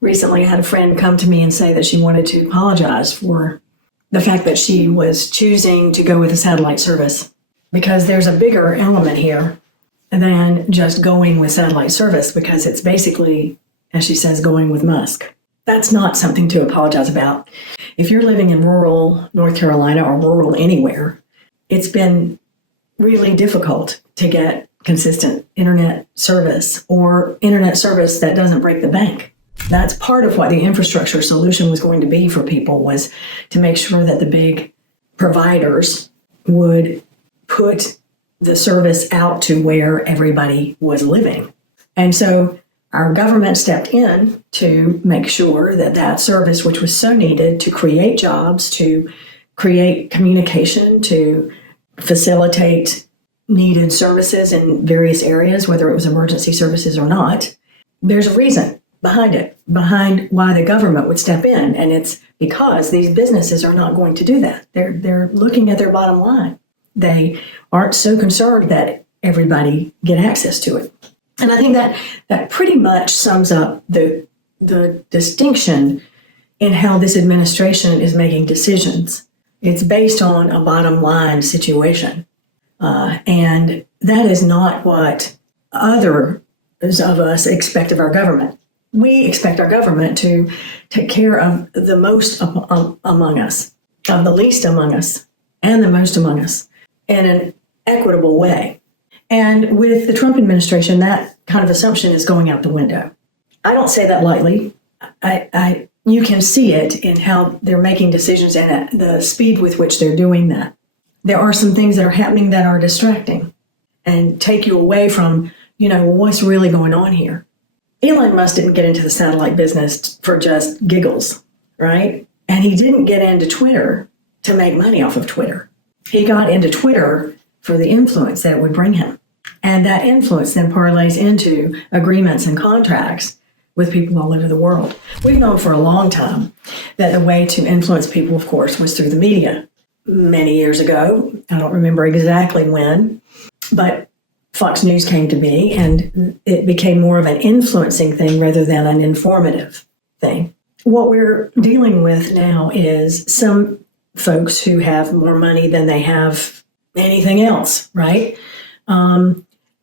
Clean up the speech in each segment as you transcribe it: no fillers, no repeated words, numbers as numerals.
recently I had a friend come to me and say that she wanted to apologize for the fact that she was choosing to go with a satellite service, because there's a bigger element here than just going with satellite service, because it's basically, as she says, going with Musk. That's not something to apologize about. If you're living in rural North Carolina or rural anywhere, it's been really difficult to get consistent internet service, or internet service that doesn't break the bank. That's part of what the infrastructure solution was going to be for people, was to make sure that the big providers would put the service out to where everybody was living. And so our government stepped in to make sure that that service, which was so needed to create jobs, to create communication, to facilitate needed services in various areas, whether it was emergency services or not, there's a reason behind it, behind why the government would step in. And it's because these businesses are not going to do that. They're looking at their bottom line. They aren't so concerned that everybody get access to it. And I think that pretty much sums up the distinction in how this administration is making decisions. It's based on a bottom line situation. And that is not what others of us expect of our government. We expect our government to take care of the most among us, of the least among us, and the most among us in an equitable way. And with the Trump administration, that kind of assumption is going out the window. I don't say that lightly. You can see it in how they're making decisions and at the speed with which they're doing that. There are some things that are happening that are distracting and take you away from, what's really going on here. Elon Musk didn't get into the satellite business for just giggles, right? And he didn't get into Twitter to make money off of Twitter. He got into Twitter for the influence that it would bring him. And that influence then parlays into agreements and contracts with people all over the world. We've known for a long time that the way to influence people, of course, was through the media. Many years ago, I don't remember exactly when, but Fox News came to be, and it became more of an influencing thing rather than an informative thing. What we're dealing with now is some folks who have more money than they have anything else, right?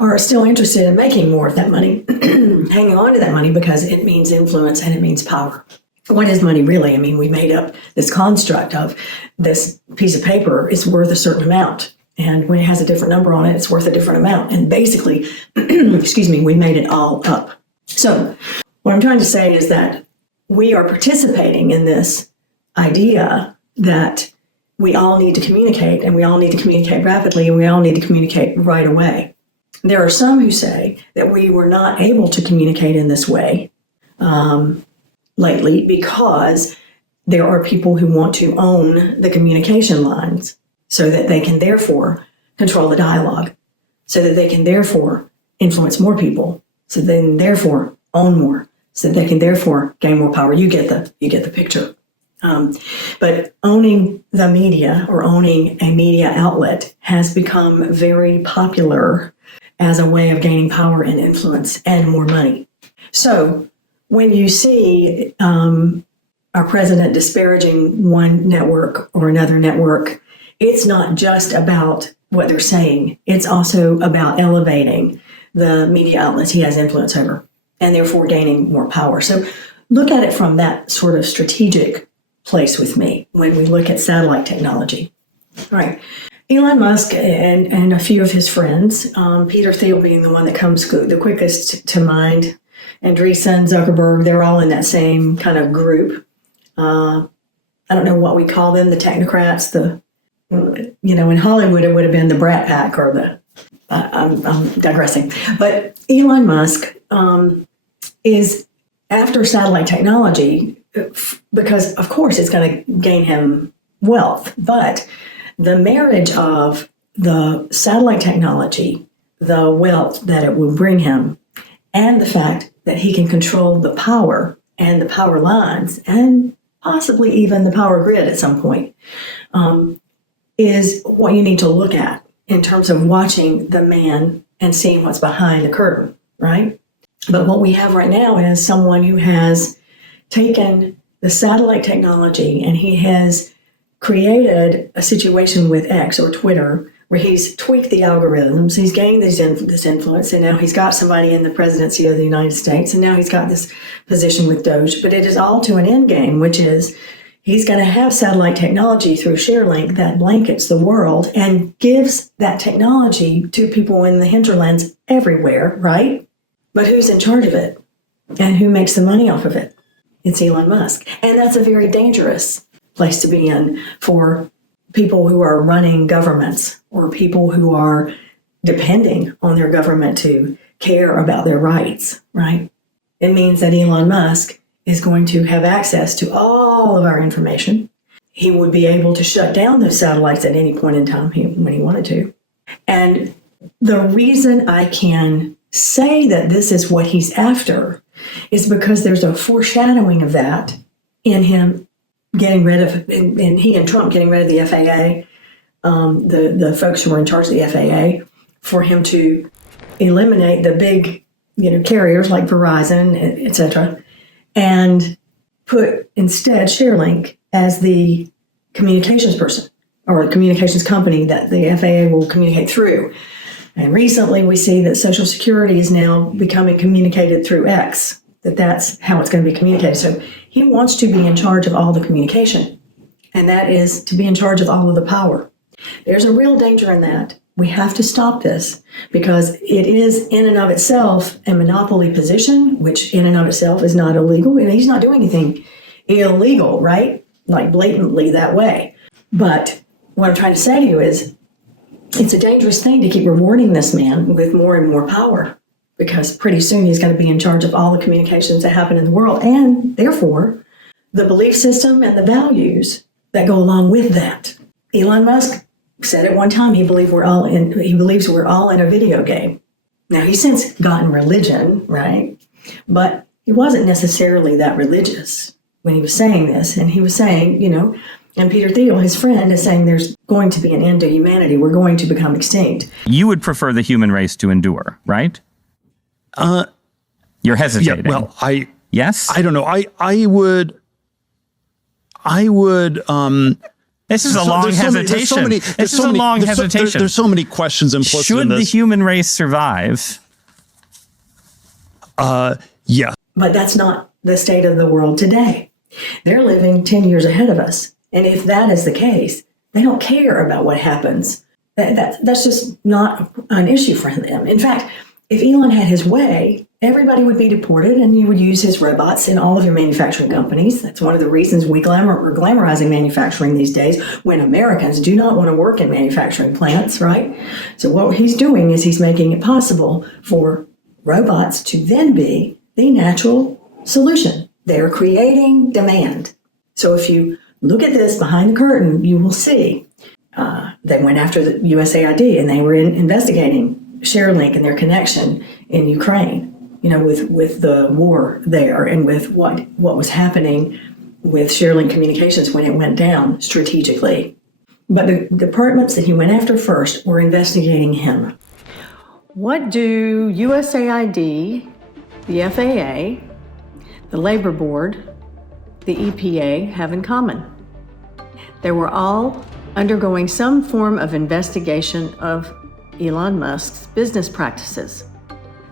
Are still interested in making more of that money, hanging on to that money because it means influence and it means power. What is money really? I mean, we made up this construct of this piece of paper is worth a certain amount. And when it has a different number on it, it's worth a different amount. And basically, we made it all up. So what I'm trying to say is that we are participating in this idea that we all need to communicate, and we all need to communicate rapidly, and we all need to communicate right away. There are some who say that we were not able to communicate in this way lately because there are people who want to own the communication lines so that they can therefore control the dialogue, so that they can therefore influence more people, so they can therefore own more, so that they can therefore gain more power. You get the picture. But owning the media or owning a media outlet has become very popular as a way of gaining power and influence and more money. So when you see our president disparaging one network or another network, it's not just about what they're saying. It's also about elevating the media outlets he has influence over and therefore gaining more power. So look at it from that sort of strategic place with me when we look at satellite technology. All right. Elon Musk and a few of his friends, Peter Thiel being the one that comes the quickest to mind, Andreessen, Zuckerberg, they're all in that same kind of group. I don't know what we call them, the technocrats, in Hollywood it would have been the Brat Pack or I'm digressing. But Elon Musk is after satellite technology because, of course, it's going to gain him wealth. But the marriage of the satellite technology, the wealth that it will bring him, and the fact that he can control the power and the power lines and possibly even the power grid at some point, is what you need to look at in terms of watching the man and seeing what's behind the curtain, right? But what we have right now is someone who has taken the satellite technology and he has created a situation with X or Twitter where he's tweaked the algorithms. He's gained this influence, and now he's got somebody in the presidency of the United States, and now he's got this position with Doge. But it is all to an end game, which is he's going to have satellite technology through Starlink that blankets the world and gives that technology to people in the hinterlands everywhere, right? But who's in charge of it? And who makes the money off of it? It's Elon Musk. And that's a very dangerous place to be in for people who are running governments or people who are depending on their government to care about their rights, right? It means that Elon Musk is going to have access to all of our information. He would be able to shut down those satellites at any point in time when he wanted to. And the reason I can say that this is what he's after is because there's a foreshadowing of that in him getting rid of, and he and Trump getting rid of the FAA, the folks who were in charge of the FAA, for him to eliminate the big, carriers like Verizon, et cetera, and put instead Starlink as the communications person or communications company that the FAA will communicate through. And recently we see that Social Security is now becoming communicated through X, that's how it's going to be communicated. So he wants to be in charge of all the communication, and that is to be in charge of all of the power. There's a real danger in that. We have to stop this because it is in and of itself a monopoly position, which in and of itself is not illegal. He's not doing anything illegal, right? Like blatantly that way. But what I'm trying to say to you is it's a dangerous thing to keep rewarding this man with more and more power, because pretty soon he's going to be in charge of all the communications that happen in the world, and therefore the belief system and the values that go along with that. Elon Musk said at one time he believes we're all in a video game. Now he's since gotten religion, right? But he wasn't necessarily that religious when he was saying this, and he was saying, and Peter Thiel, his friend, is saying there's going to be an end to humanity. We're going to become extinct. You would prefer the human race to endure, right? You're hesitating. Yeah, well, yes? I don't know. I would, this is a long hesitation. This is a long hesitation. There's so many questions implicit in this. Should the human race survive? Yeah. But that's not the state of the world today. They're living 10 years ahead of us. And if that is the case, they don't care about what happens. That's just not an issue for them. In fact, if Elon had his way, everybody would be deported and you would use his robots in all of your manufacturing companies. That's one of the reasons we're glamorizing manufacturing these days, when Americans do not want to work in manufacturing plants, right? So what he's doing is he's making it possible for robots to then be the natural solution. They're creating demand. So if you look at this behind the curtain, you will see they went after the USAID and they were investigating Starlink and their connection in Ukraine, with the war there and with what was happening with Starlink communications when it went down strategically. But the departments that he went after first were investigating him. What do USAID, the FAA, the Labor Board, the EPA have in common? They were all undergoing some form of investigation of Elon Musk's business practices.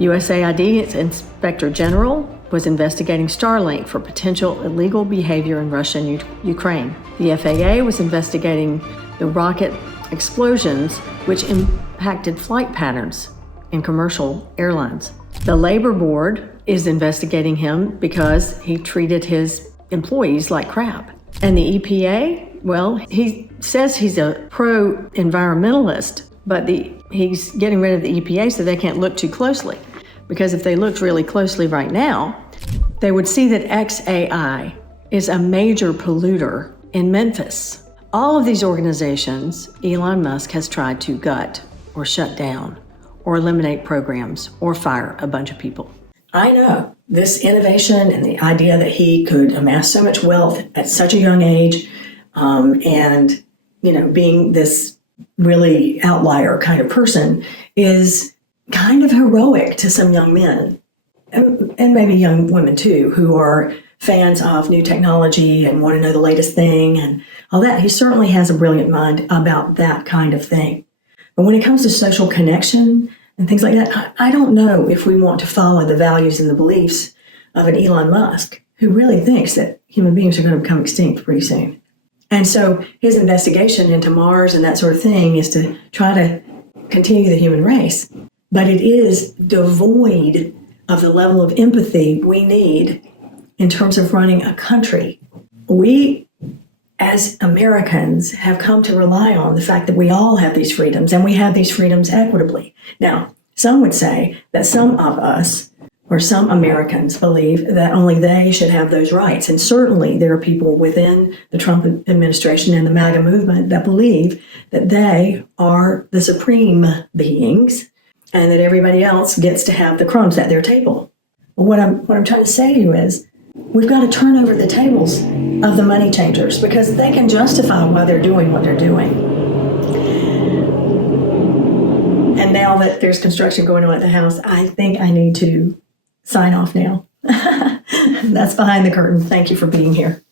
USAID's Inspector General was investigating Starlink for potential illegal behavior in Russia and Ukraine. The FAA was investigating the rocket explosions which impacted flight patterns in commercial airlines. The Labor Board is investigating him because he treated his employees like crap. And the EPA, well, he says he's a pro-environmentalist, but he's getting rid of the EPA so they can't look too closely. Because if they looked really closely right now, they would see that XAI is a major polluter in Memphis. All of these organizations, Elon Musk has tried to gut or shut down or eliminate programs or fire a bunch of people. I know this innovation and the idea that he could amass so much wealth at such a young age, and being this really outlier kind of person is kind of heroic to some young men and maybe young women too, who are fans of new technology and want to know the latest thing and all that. He certainly has a brilliant mind about that kind of thing. But when it comes to social connection and things like that, I don't know if we want to follow the values and the beliefs of an Elon Musk who really thinks that human beings are going to become extinct pretty soon. And so his investigation into Mars and that sort of thing is to try to continue the human race. But it is devoid of the level of empathy we need in terms of running a country. We, as Americans, have come to rely on the fact that we all have these freedoms, and we have these freedoms equitably. Now, some would say that some of us, or some Americans, believe that only they should have those rights. And certainly there are people within the Trump administration and the MAGA movement that believe that they are the supreme beings and that everybody else gets to have the crumbs at their table. What I'm trying to say to you is, we've got to turn over the tables of the money changers because they can justify why they're doing what they're doing. And now that there's construction going on at the house, I think I need to sign off now. That's behind the curtain. Thank you for being here.